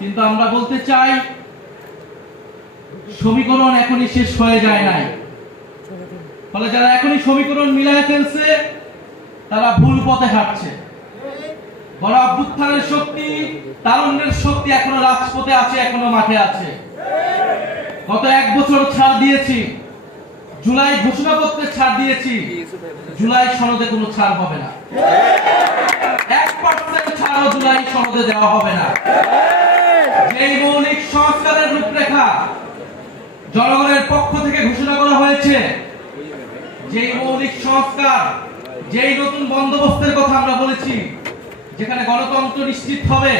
কিন্তু আমরা বলতে চাই, সমীকরণ এখনই শেষ হয়ে যায় নাই। ফলে যারা এখনই সমীকরণ মিলায় ফেলছে, তারা ভুল পথে হাঁটছে। গণ অভ্যুত্থানের শক্তি, তারুণ্যের শক্তি এখনও রাজপথে আছে, এখনও মাঠে আছে। গত এক বছর ছাড় দিয়েছি। জুলাই ঘোষণাপত্রে ছাড় দিয়েছি। জুলাই সনদে কোনো ছাড় হবে না। এক পার্সেন্ট ছাড়ও জুলাই সনদে দেওয়া হবে না। যেই মৌলিক সংস্কারের রূপরেখা জনগণের পক্ষ থেকে ঘোষণা করা হয়েছে। যেই মৌলিক সংস্কার, যেই নতুন বন্দোবস্তের কথা আমরা বলেছি, যেখানে গণতন্ত্র নিশ্চিত হবে,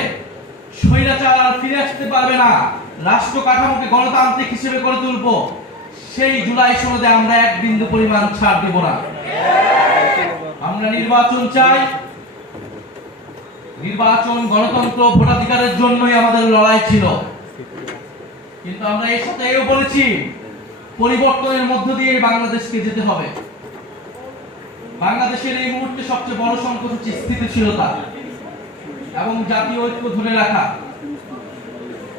স্বৈরাচার আর ফিরে আসতে পারবে না, রাষ্ট্র কাঠামোকে গণতান্ত্রিক হিসেবে করে তুলব, সেই জুলাই সনদে আমরা এক বিন্দু পরিমাণ ছাড় দেব না। আমরা নির্বাচন চাই নির্বাচন, গণতন্ত্র, ভোটাধিকারের জন্যই আমাদের লড়াই ছিল। কিন্তু আমরা এর সাথে এও বলেছি, পরিবর্তনের মধ্য দিয়ে বাংলাদেশকে যেতে হবে। বাংলাদেশের এই মুহূর্তে সবচেয়ে বড় সংকট হচ্ছে স্থিতিশীলতা এবং জাতীয় ঐক্য ধরে রাখা।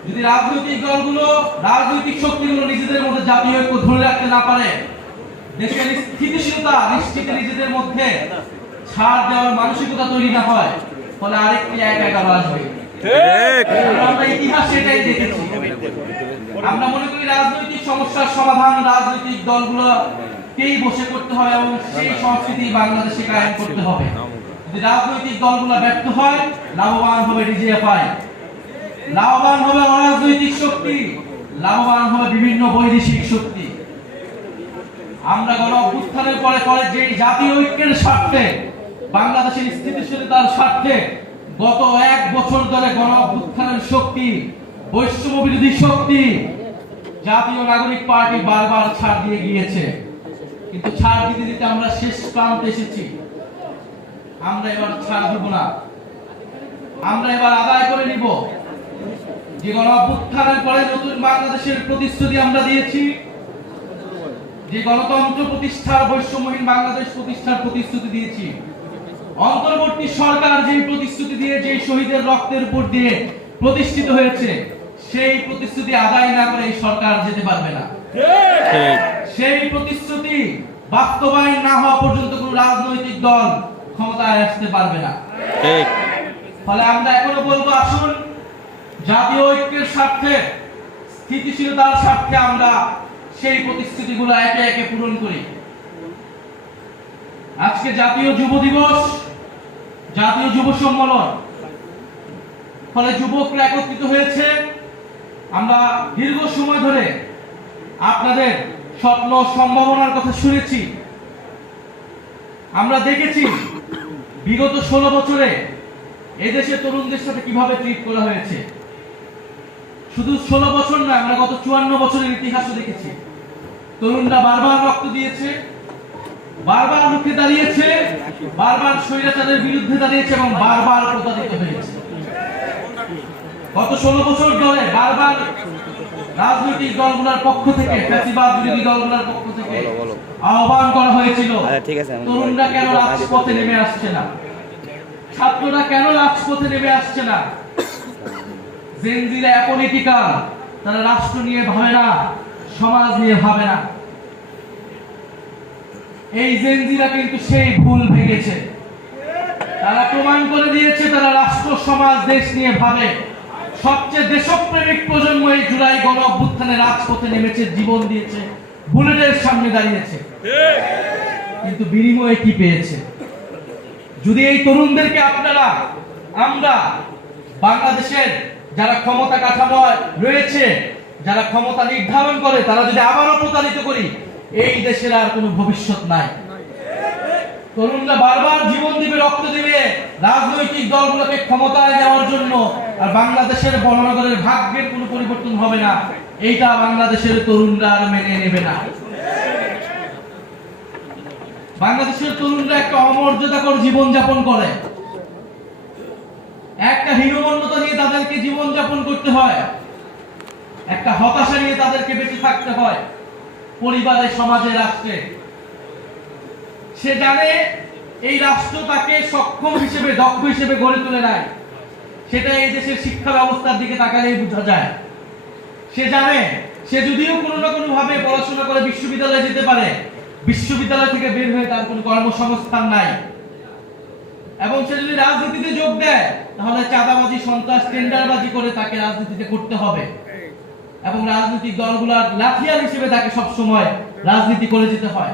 যদি রাজনৈতিক দলগুলো, রাজনৈতিক শক্তিগুলো নিজেদের মধ্যে জাতীয় ঐক্য ধরে রাখতে না পারে, দেশের স্থিতিশীলতা নিশ্চিতে নিজেদের মধ্যে ছাড় দেওয়ার মানসিকতা তৈরি না হয়। ফলে আরেকটি এক এগারো আসবে আমরা ইতিহাসে এটাই দেখেছি। আমরা মনে করি রাজনৈতিক সমস্যার সমাধান রাজনৈতিক দলগুলো কেই বসে করতে হবে এবং সেই সংস্কৃতি বাংলাদেশে কায়েম করতে হবে। যদি রাজনৈতিক দলগুলো ব্যর্থ হয় লাভবান হবে ডিজিএফআই। লাভবান হবে অরাজনৈতিক শক্তি লাভবান হবে বিভিন্ন বৈদেশিক শক্তি। আমরা গণ অভ্যুত্থানের পরে পরে যে জাতীয় ঐক্যের স্বার্থে বাংলাদেশের স্থিতিশীলতার স্বার্থে গত এক বছর ধরে গণ অভ্যুত্থানের শক্তি বৈষম্য বিরোধী শক্তি জাতীয় নাগরিক পার্টি বারবার ছাড় দিয়ে গিয়েছে। কিন্তু ছাড় দিতে দিতে আমরা শেষ প্রান্তে এসেছি। আমরা এবার ছাড় দিব না। আমরা এবার আদায় করে নিব। যে গণ অভ্যুত্থানের পরে নতুন বাংলাদেশের প্রতিশ্রুতি আমরা দিয়েছি, যে গণতন্ত্র প্রতিষ্ঠার, বৈষম্যহীন বাংলাদেশ প্রতিষ্ঠার প্রতিশ্রুতি দিয়েছি। অন্তর্বর্তী সরকার যে প্রতিশ্রুতি দিয়ে যে শহীদের রক্তের উপর দিয়ে প্রতিষ্ঠিত হয়েছে, সেই প্রতিশ্রুতি আদায় না করে এই সরকার যেতে পারবে না। সেই প্রতিশ্রুতি বাস্তবায়ন না হওয়া পর্যন্ত কোনো রাজনৈতিক দল ক্ষমতায় আসতে পারবে না। ফলে আমরা এখনও বলব, আসুন, জাতীয় ঐক্যের স্বার্থে, স্থিতিশীলতার স্বার্থে আমরা সেই প্রতিশ্রুতিগুলো একে একে পূরণ করি। আজকে জাতীয় যুব দিবস, জাতীয় যুব সম্মেলন। ফলে যুবকরা একত্রিত হয়েছে। আমরা দীর্ঘ সময় ধরে আপনাদের স্বপ্ন, সম্ভাবনার কথা শুনেছি। আমরা দেখেছি বিগত ষোলো বছরে এদেশে তরুণদের সাথে কীভাবে ট্রিট করা হয়েছে। শুধু ষোলো বছর না আমরা গত চুয়ান্ন বছরের ইতিহাসও দেখেছি। তরুণরা বারবার রক্ত দিয়েছে। বারবার মুখে দাঁড়িয়েছে বারবার স্বৈরাচারের বিরুদ্ধে দাঁড়িয়েছে এবং বারবার প্রতারিত হয়েছে। গত ষোলো বছর ধরে বারবার রাজনৈতিক দলগুলোর পক্ষ থেকে ফ্যাসিবাদ বিরোধী দলগুলোর পক্ষ থেকে। আহ্বান করা হয়েছিল আচ্ছা, তরুণরা কেন রাজপথে নেমে আসছে না? ছাত্ররা কেন রাজপথে নেমে আসছে না? জেনজিরা অ্যাপলিটিক্যাল তারা রাষ্ট্র নিয়ে ভাবে না সমাজ নিয়ে ভাবে না। এই জেনজিরা কিন্তু সেই ভুল ভেঙেছে। তারা প্রমাণ করে দিয়েছে, তারা রাষ্ট্র, সমাজ, দেশ নিয়ে ভাবে। সবচেয়ে দেশপ্রেমিক প্রজন্ম এই জুলাই গণ অভ্যুত্থানে রাজপথে নেমেছে, জীবন দিয়েছে, বুলেটের সামনে দাঁড়িয়েছে। কিন্তু বিনিময়ে কি পেয়েছে? যদি এই তরুণদেরকে আপনারা, আমরা, বাংলাদেশের যারা ক্ষমতা কাঠামো রয়েছে, যারা ক্ষমতা নির্ধারণ করে, তারা যদি আবারও প্রতারিত করি এই দেশের আর কোনো ভবিষ্যৎ নাই। তরুণরা বারবার জীবন দিবে, রক্ত দিবে, রাজনৈতিক দলগুলোকে ক্ষমতায় নেওয়ার জন্য, আর বাংলাদেশের বড়নগরের ভাগ্যের কোনো পরিবর্তন হবে না। এইটা বাংলাদেশের তরুণরা আর মেনে নেবে না। বাংলাদেশের তরুণরা একটা অমর্যাদাকর জীবন যাপন করে। একটা হীনমন্যতা নিয়ে তাদেরকে জীবন যাপন করতে হয়। একটা হতাশা নিয়ে তাদেরকে বেঁচে থাকতে হয়। পরিবারে, সমাজে রাষ্ট্রে সে জানে এই রাষ্ট্র তাকে সক্ষম হিসেবে, দক্ষ হিসেবে গড়ে তুলে নেয় সেটা এই দেশের শিক্ষা ব্যবস্থার দিকে তাকালেই বোঝা যায়। সে জানে, সে যদিও কোনো না কোনো ভাবে পড়াশোনা করে বিশ্ববিদ্যালয়ে যেতে পারে, বিশ্ববিদ্যালয় থেকে বের হয়ে তার কোনো কর্মসংস্থান নাই। এবং সে যদি রাজনীতিতে যোগ দেয়, তাহলে চাঁদাবাজি, সন্ত্রাস, টেন্ডারবাজি করে তাকে রাজনীতিতে করতে হবে। এবং রাজনৈতিক দলগুলোর লাঠিয়াল হিসেবে তাকে সব সময় রাজনীতি করে যেতে হয়।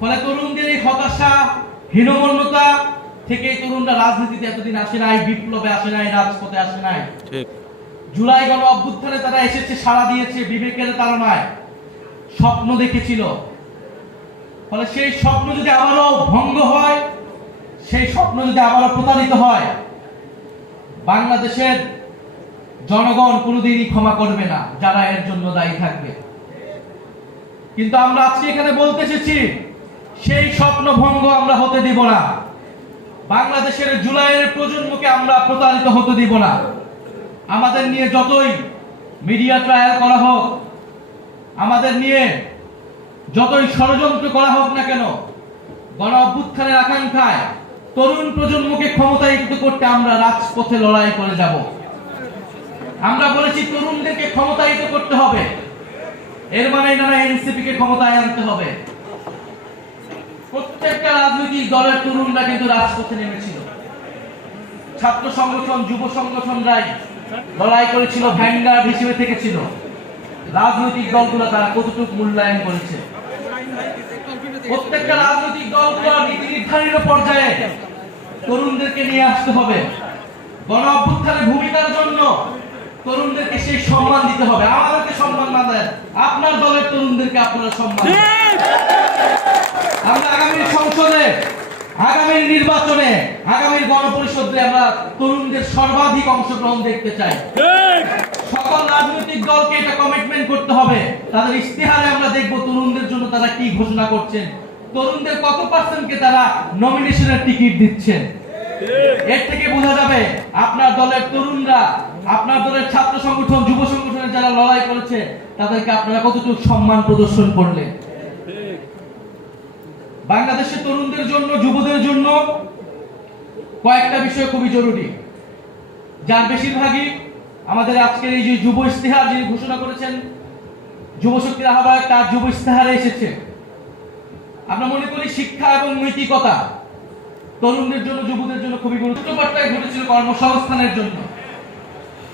ফলে তরুণদের এই হতাশা হীনমন্যতা থেকে তরুণরা রাজনীতিতে এতদিন আসে নাই বিপ্লবে আসে নাই রাজপথে আসে নাই। জুলাই গণ অভ্যুত্থানে তারা এসেছে সাড়া দিয়েছে বিবেকের তাড়নায়। স্বপ্ন দেখেছিল। ফলে সেই স্বপ্ন যদি আবারও ভঙ্গ হয় সেই স্বপ্ন যদি আবারও প্রতারিত হয় বাংলাদেশের জনগণ কোনোদিনই ক্ষমা করবে না, যারা এর জন্য দায়ী থাকবে। কিন্তু আমরা আজকে এখানে বলতে এসেছি, সেই স্বপ্ন ভঙ্গ আমরা হতে দিব না। বাংলাদেশের জুলাইয়ের প্রজন্মকে আমরা প্রতারিত হতে দিব না। আমাদের নিয়ে যতই মিডিয়া ট্রায়াল করা হোক, আমাদের নিয়ে যতই ষড়যন্ত্র করা হোক না কেন, গণ অভ্যুত্থানের আকাঙ্ক্ষায় তরুণ প্রজন্মকে ক্ষমতায়িত করতে আমরা রাজপথে লড়াই করে যাব। আমরা বলেছি তরুণদেরকে ক্ষমতায়িত করতে হবে। এর মানে না এনসিপি কে ক্ষমতায় আনতে হবে। প্রত্যেকটা রাজনৈতিক দলের তরুণরা কিন্তু রাজপথে নেমেছিল। ছাত্র সংগঠন, যুব সংগঠনরাই লড়াই করেছিল, ভ্যানগার্ড হিসেবে থেকেছিল। রাজনৈতিক দলগুলো তারা কতটুকু মূল্যায়ন করেছে? প্রত্যেকটা রাজনৈতিক দলগুলো নীতি নির্ধারিত পর্যায়ে। তরুণদেরকে নিয়ে আসতে হবে। গণ অভ্যুত্থানের ভূমিকার জন্য তরুণদেরকে সেই সম্মান দিতে হবে। আমাদেরকে সম্মান না দেন আপনার দলের তরুণদেরকে আপনারা সম্মান আমরা আগামী সংসদে আগামী নির্বাচনে আগামী গণপরিষদে আমরা তরুণদের সর্বাধিক অংশগ্রহণ দেখতে চাই। সকল রাজনৈতিক দলকে এটা কমিটমেন্ট করতে হবে। তাদের ইশতেহারে আমরা দেখব তরুণদের জন্য তারা কি ঘোষণা করছেন। তরুণদের কত পার্সেন্টকে তারা নমিনেশনের টিকিট দিচ্ছেন। এর থেকে বোঝা যাবে আপনার দলের তরুণরা আপনার দলের ছাত্র সংগঠন, যুব সংগঠনের যারা লড়াই করেছে, তাদেরকে আপনারা কতটুকু সম্মান প্রদর্শন করলেন? বাংলাদেশের তরুণদের জন্য, যুবদের জন্য কয়েকটা বিষয় খুবই জরুরি। যার বেশিরভাগই আমাদের আজকের এই যে যুব ইস্তেহার যিনি ঘোষণা করেছেন, যুব শক্তির আহ্বায়ক, তার যুব ইস্তেহারে এসেছে। আমরা মনে করি শিক্ষা এবং নৈতিকতা তরুণদের জন্য, যুবদের জন্য খুবই গুরুত্বপূর্ণ। ঘটেছিল কর্মসংস্থানের জন্য।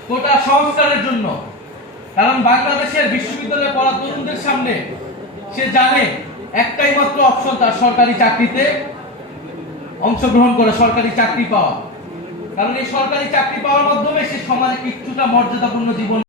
কোটা সংস্কারের জন্য। কারণ বাংলাদেশের বিশ্ববিদ্যালয়ে পড়া তরুণদের সামনে সে জানে একটাই মাত্র অপশন তার সরকারি চাকরিতে অংশগ্রহণ করে সরকারি চাকরি পাওয়া। কারণ এই সরকারি চাকরি পাওয়ার মাধ্যমে সে সমাজে কিছুটা মর্যাদাপূর্ণ জীবন